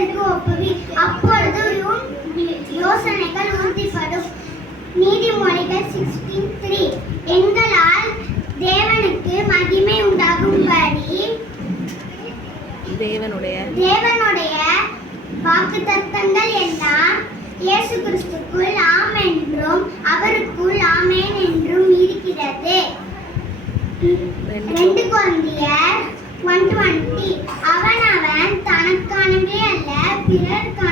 கர்த்தருக்கு ஒப்புவி, அப்பொழுது உன் யோசனைகள் உறுதிப்படும். நீதிமொழிகள் 16:3. எங்களால் தேவனுக்கு மகிமை உண்டாகும்படி தேவனுடைய வாக்குத்தத்தங்கள் எல்லாம் இயேசு கிறிஸ்துக்குள் ஆம் என்றும் அவருக்குள் ஆமென் என்றும் இருக்கிறது. 2 கொரிந்தியர் 1:20. அவனவன் தனக்கானவை அல்ல பிறர்க்கான